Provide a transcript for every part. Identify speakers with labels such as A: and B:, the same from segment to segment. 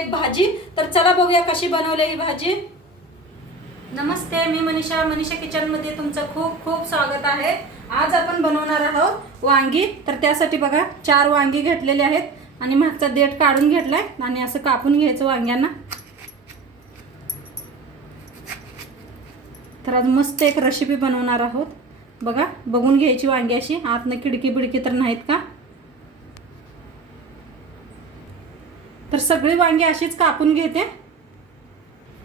A: एक भाजी तर चला बघूया कशी बनवली ही भाजी. नमस्ते मी मनीषा. मनीषा किचनमध्ये तुमचं खूप खूप स्वागत आहे. आज आपण बनवणार आहोत वांगी. तर त्यासाठी बघा चार वांगी घेतलेले आहेत. आणि मागचा देठ काढून घेतलाय. आणि असं कापून घ्यायचं वांग्यांना. तर आज मस्त एक रेसिपी बनवणार आहोत. बघा बघून घ्यायची वांगी अशी. आतनं खिडकी बिडकी तर नाहीत का? तर सगळी वांगी अशीच कापून घेते.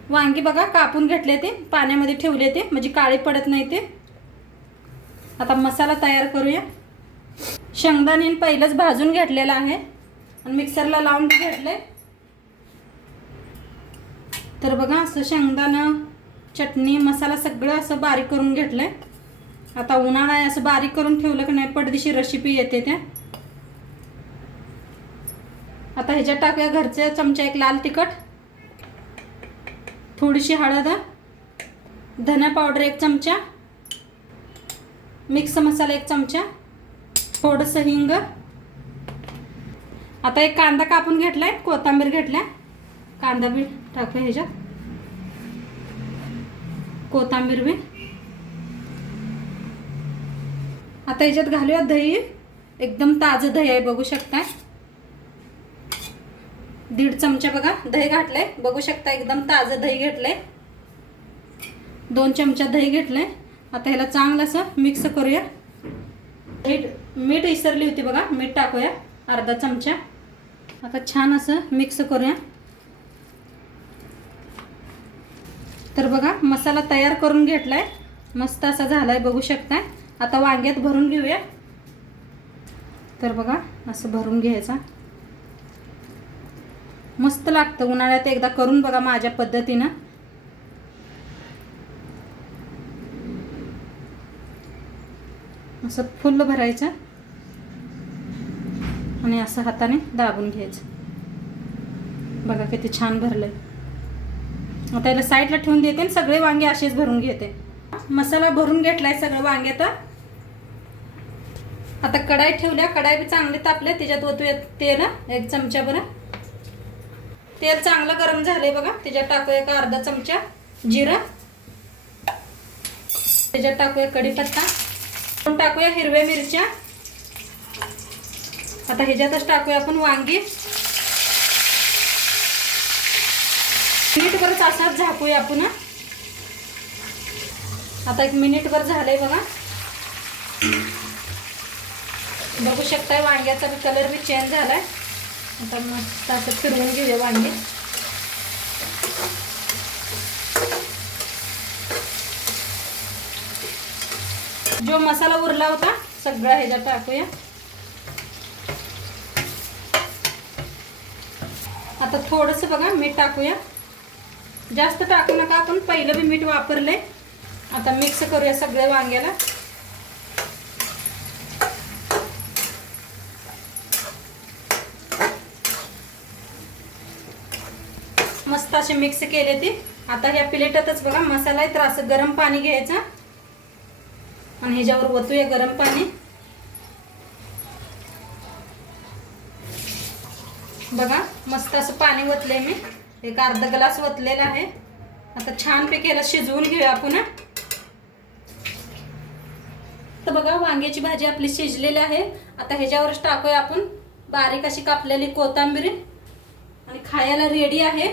A: वांगी बघा कापून घेतले ते पाण्यामध्ये ठेवले ते म्हणजे काळी पडत नाही ते. आता मसाला तयार करूया. शेंगदाणे पहिलंच भाजून घेतलेलं आहे. आणि मिक्सरला लावून घेतले. तर बघा असं शेंगदाणं चटणी मसाला सगळं असं बारीक करून घेतलंय. आता उन्हाळा आहे असं बारीक करून ठेवलं की नाही पडदिशी रेसिपी येते त्या. आता ह्याच्यात टाकूया घरचे चमचा एक लाल तिखट. थोडीशी हळद धना पावडर एक चमचा. मिक्स मसाला एक चमचा. थोडंसं हिंग. आता एक कांदा कापून घेतलाय कोथांबीर घेतल्या. कांदा बी टाकूया ह्याच्यात. कोथांबीर बी. आता ह्याच्यात घालूया दही. एकदम ताजं दही आहे बघू शकताय. दीड चमचा बघा दही घातलंय. बघू शकता एकदम ताजं दही घेतलंय. दोन चमचा दही घेतलंय. आता ह्याला चांगलं असं मिक्स करूया. मीठ मीठ विसरली होती बघा मीठ टाकूया अर्धा चमचा. आता छान असं मिक्स करूया. तर बघा मसाला तयार करून घेतला आहे मस्त असा झाला आहे बघू शकताय. आता वांग्यात भरून घेऊया. तर बघा असं भरून घ्यायचा. मस्त लागतं. उन्हाळ्यात एकदा करून बघा माझ्या पद्धतीनं. असं फुल भरायचं. आणि असं हाताने दाबून घ्यायचं. बघा किती छान भरलंय. आता याला साईडला ठेवून देते आणि सगळे वांगे असेच भरून घेते. मसाला भरून घेतलाय सगळं तर. आता कढाई ठेवल्या. कढाई बी चांगली तापल्या. त्याच्यात ओतूया तेल. एक चमचा बरं तेल चांगलं गरम झालंय बघा. त्याच्यात टाकूया एक अर्धा चमचा जिरं. त्याच्यात टाकूया कढीपत्ता. पण टाकूया हिरव्या मिरच्या. आता ह्याच्यातच टाकूया आपण वांगी. मिनिटभरच असाच झाकूया आपण आता एक मिनिटभर झालंय बघा. बघू शकताय वांग्याचा कलर बी चेंज झालाय. आता मस्त असं फिरवून घेऊया वांगे. जो मसाला उरला होता सगळा ह्याच्यात टाकूया. आता थोडंसं बघा मीठ टाकूया. जास्त टाकू नका आपण पहिलं बी मीठ वापरले आता मिक्स करूया सगळ्या वांग्याला. मस्त असे मिक्स केले ते. आता ह्या प्लेटातच बघा मसाला आहे तर असं गरम पाणी घ्यायचं. आणि ह्याच्यावर ओतूया गरम पाणी. बघा मस्त असं पाणी ओतले मी. एक अर्धा ग्लास ओतलेला आहे. आता छानपैकी याला शिजवून घेऊया आपण तर बघा वांग्याची भाजी आपली शिजलेली आहे. आता ह्याच्यावरच टाकूया आपण. बारीक अशी कापलेली कोथांबीर. आणि खायला रेडी आहे.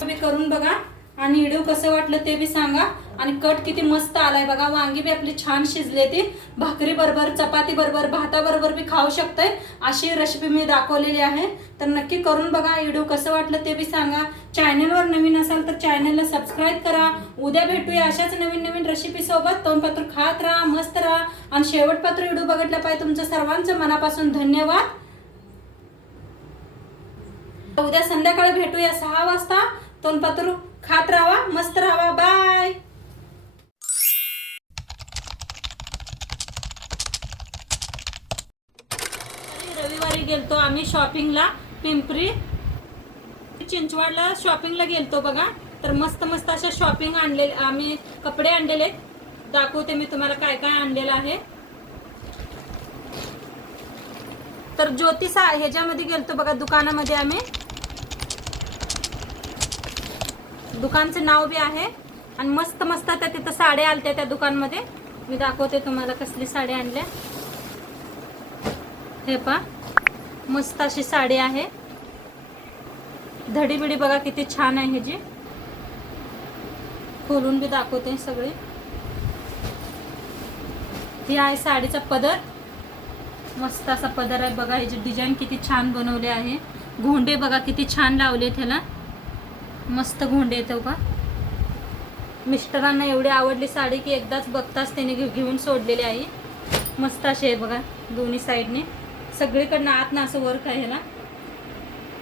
A: तुम्ही करून बघा. आणि व्हिडिओ कसं वाटलं ते बी सांगा. आणि कट किती मस्त आलाय बघा. वांगी बी आपली छान शिजले ती. भाकरी बरोबर चपाती बरोबर भाताबरोबर बी खाऊ शकताय. अशी रेसिपी मी दाखवलेली आहे. तर नक्की करून बघा. व्हिडिओ कसं वाटलं ते बी सांगा. चॅनलवर नवीन असाल तर चॅनलला सबस्क्राईब करा. उद्या भेटूया अशाच नवीन नवीन रेसिपी सोबत. तोंडपत्र खात राहा मस्त राहा. आणि शेवटपत्र व्हिडिओ बघितला पाहिजे तुमचं सर्वांचं मनापासून धन्यवाद. उद्या संध्याकाळी भेटूया सहा वाजता. तोंडपत्र खात राहा मस्त राहा बाय. रविवारी गेलतो आम्ही शॉपिंगला पिंपरी. चिंचवडला शॉपिंगला गेलतो बघा. तर मस्त मस्त अशा शॉपिंग आणलेले आम्ही कपडे आणलेले. दाखवते मी तुम्हाला काय काय आणलेलं आहे. तर ज्योतिषा ह्याच्यामध्ये गेलतो बघा दुकानामध्ये आम्ही. दुकानचं नाव बी आहे. आणि मस्त मस्त त्या तिथं साड्या आलत्या त्या दुकानमध्ये. मी दाखवते तुम्हाला कसली साडी आणल्या. हे पा मस्त अशी साडी आहे. धडी बिडी बघा किती छान आहे ह्याची खोलून बी दाखवते सगळी. ही आहे साडीचा पदर. मस्त असा पदर आहे बघा ह्याची डिझाईन किती छान बनवले आहे. घोंडे बघा किती छान लावले त्याला मस्त घोंडे येतो हो का? मिस्टरांना एवढी आवडली साडी की एकदाच बघताच त्याने घेऊन सोडलेली आहे मस्त असे आहे बघा दोन्ही साईडने. सगळीकडनं आतनं असं वर्क आहे ह्याला.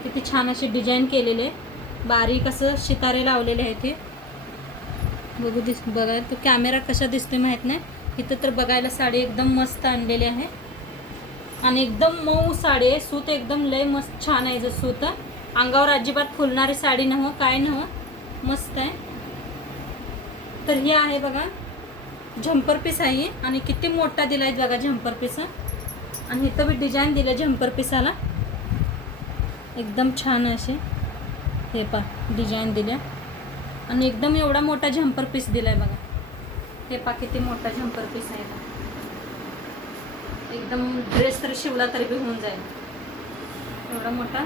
A: किती छान अशी डिझाईन केलेले आहे. बारीक असं शितारे लावलेले आहेत हे. बघू दिस बघा तो कॅमेरा कशा दिसतोय माहीत नाही. इथं तर बघायला साडी एकदम मस्त आणलेली आहे. आणि एकदम मऊ साडी आहे. सूत एकदम लय मस्त छान आहे जर सूत. अंगावर अजिबात फुलणारी साडी नव्ह काय नव्ह. मस्त आहे. तर ही आहे बघा झंपर पीस आहे आणि किती मोठा दिला आहे बघा झंपर पीस आणि इथं बी डिझाईन दिलं झंपर पिसाला एकदम छान असे. हे पा डिझाईन दिल्या. आणि एकदम एवढा मोठा झंपर पीस दिला आहे बघा. हे पा किती मोठा झंपर पीस आहे एकदम ड्रेस तरी शिवला तरी बी होऊन जाईल. एवढा मोठा.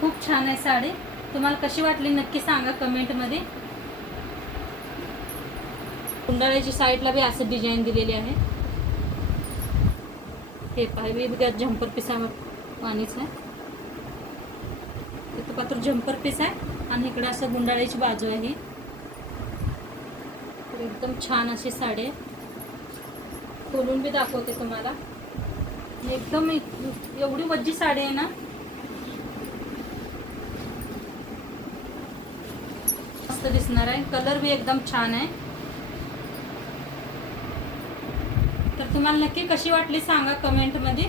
A: खूप छान आहे साडी. तुम्हाला कशी वाटली नक्की सांगा कमेंटमध्ये कुंडाळ्याची साईडला बी असं डिझाईन दिलेली आहे. हे पाहिजे त्यात झंपर पिसावर पाणीच आहे. तिथं पात्र झंपर पीस आहे आणि इकडे असं गुंडाळ्याची बाजू आहे. तर एकदम छान अशी साडी आहे. खोलून बी दाखवते तुम्हाला. एकदम एवढी वज्जी साडी आहे ना. मस्त दिसणार आहे. कलर बी एकदम छान आहे. तर तुम्हाला नक्की कशी वाटली सांगा कमेंटमध्ये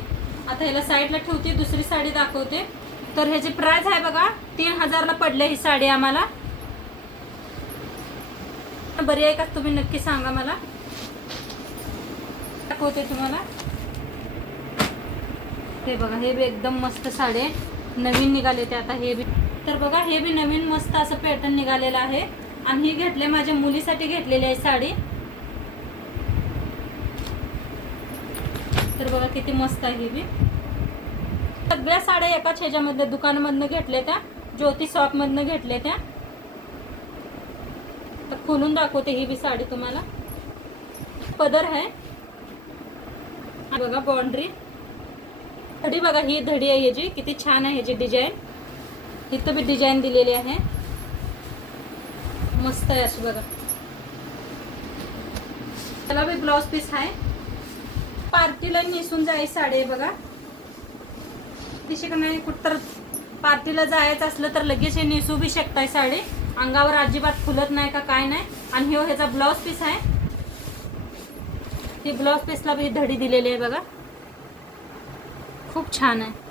A: आता ह्याला साईडला ठेवते दुसरी साडी दाखवते. तर ह्याची प्राइस आहे बघा तीन हजारला पडले ही साडी आम्हाला. बरी आहे का? तुम्ही नक्की सांगा मला. दाखवते तुम्हाला. हे बघा हे बी एकदम मस्त साडी आहे. नवीन निघाले ते आता हे बी. तर बघा हे बी नवीन मस्त असं पॅटर्न निघालेलं आहे. आणि ही घेतले माझ्या मुलीसाठी घेतलेली आहे साडी. तर बघा किती मस्त आहे ही बी. सगळ्या साड्या एकाच ह्याच्यामधल्या दुकानामधनं घेतल्या त्या ज्योती शॉपमधनं घेतल्या त्या. तर खोलून दाखवते ही बी साडी तुम्हाला. पदर आहे. बघा बाउंड्री धडी बघा ही धडी आहे ह्याची. किती छान आहे ह्याची डिझाईन इथं बी डिझाईन दिलेली आहे. मस्त आहे अशी बघा. त्याला बी ब्लाऊज पीस आहे. पार्टीला नेसून जाईल साडी बघा. तिशी नाही कुठं पार्टीला जायचं असलं तर लगेच हे नेसू बी शकताय साडी. अंगावर अजिबात फुलत नाही का काय नाही. आणि हे ह्याचा ब्लाऊज पीस आहे. ती ब्लाऊज पीसला बी धडी दिलेली आहे बघा. खूप छान आहे.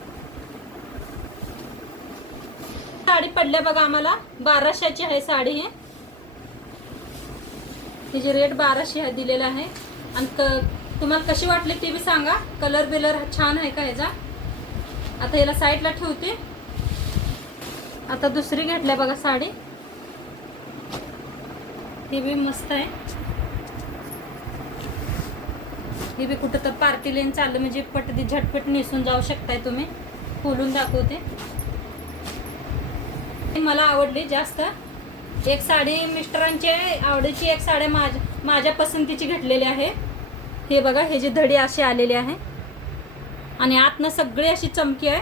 A: साडी पडल्या बघा आम्हाला. बाराशेची आहे साडी ही. तिचे रेट बाराशे हा दिलेला आहे. आणि क तुम्हाला कशी वाटली ते बी सांगा. कलर बिलर छान आहे का ह्याचा? आता याला साईडला ठेवते. आता दुसरी घेतल्या बघा साडी. ती बी मस्त आहे. ही बी कुठं तर पार्टी लेन चाललं म्हणजे पटदी झटपट नेसून जाऊ शकताय तुम्ही. खोलून दाखवते. मला आवडली जास्त. एक साडी मिस्टरांची आवडीची एक साडी माझ्या माझ्या पसंतीची घेतलेली आहे. हे बघा हे जी धडी अशी आलेली आहे. आणि आतनं सगळी अशी चमकी आहे.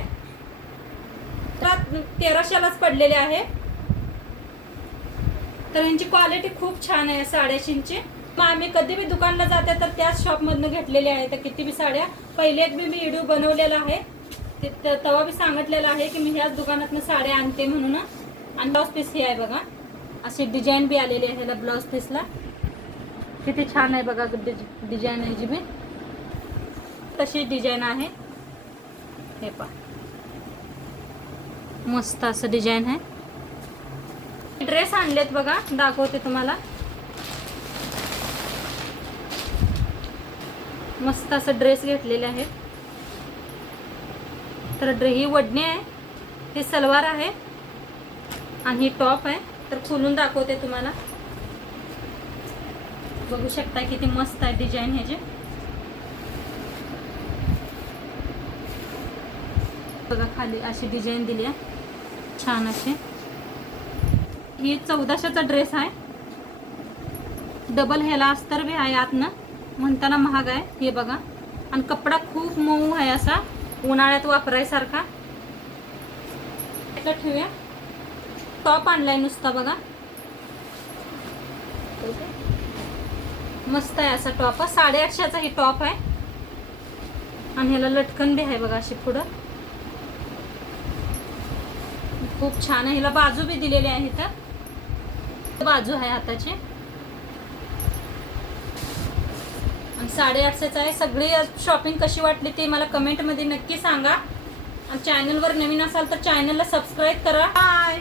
A: तर तेराशेलाच पडलेली आहे. तर यांची क्वालिटी खूप छान आहे साड्याशींची मग आम्ही कधी बी दुकानला जाते तर त्याच शॉपमधनं घेतलेली आहे तर किती बी साड्या. पहिले एक बी मी व्हिडिओ बनवलेला आहे. तेव्हा बी सांगितलेलं आहे की मी ह्याच दुकानातनं साड्या आणते म्हणून. आणि ब्लाऊज पीस हे आहे बघा. अशी डिझाईन बी आलेली आहे ह्याला ब्लाऊज पीसला किती छान आहे बघा डिज- डिझाईन आहे जी बी. तशी डिझाईन आहे. हे पा मस्त असं डिझाईन आहे. ड्रेस आणलेत बघा. दाखवते तुम्हाला. मस्त असं ड्रेस घेतलेले आहेत. तर ड्रे ही वडणी आहे. हे सलवार आहे. आणि टॉप आहे. तर खोलून दाखवते तुम्हाला. बघू शकता किती मस्त आहे डिझाईन ह्याचे बघा खाली अशी डिझाईन दिली आहे. छान अशी. ही चौदाशेचा ड्रेस आहे. डबल ह्याला अस्तर बी आहे आतनं. म्हणताना महाग आहे. हे बघा. आणि कपडा खूप मऊ आहे असा. उन्हाळ्यात वापरायसारखा. ठेवूया. टॉप आणलाय नुसता बघा. मस्त आहे असा टॉप. साडेआठशेचा ही टॉप आहे. आणि ह्याला लटकन बी आहे बघा अशी पुढं. खूप छान आहे. ह्याला बाजू बी दिलेली आहे तर बाजू आहे हाताची. आणि साडेआठशेचं आहे. सगळी शॉपिंग कशी वाटली ते मला कमेंटमध्ये नक्की सांगा. आणि चॅनलवर नवीन असाल तर चॅनलला सबस्क्राईब करा. बाय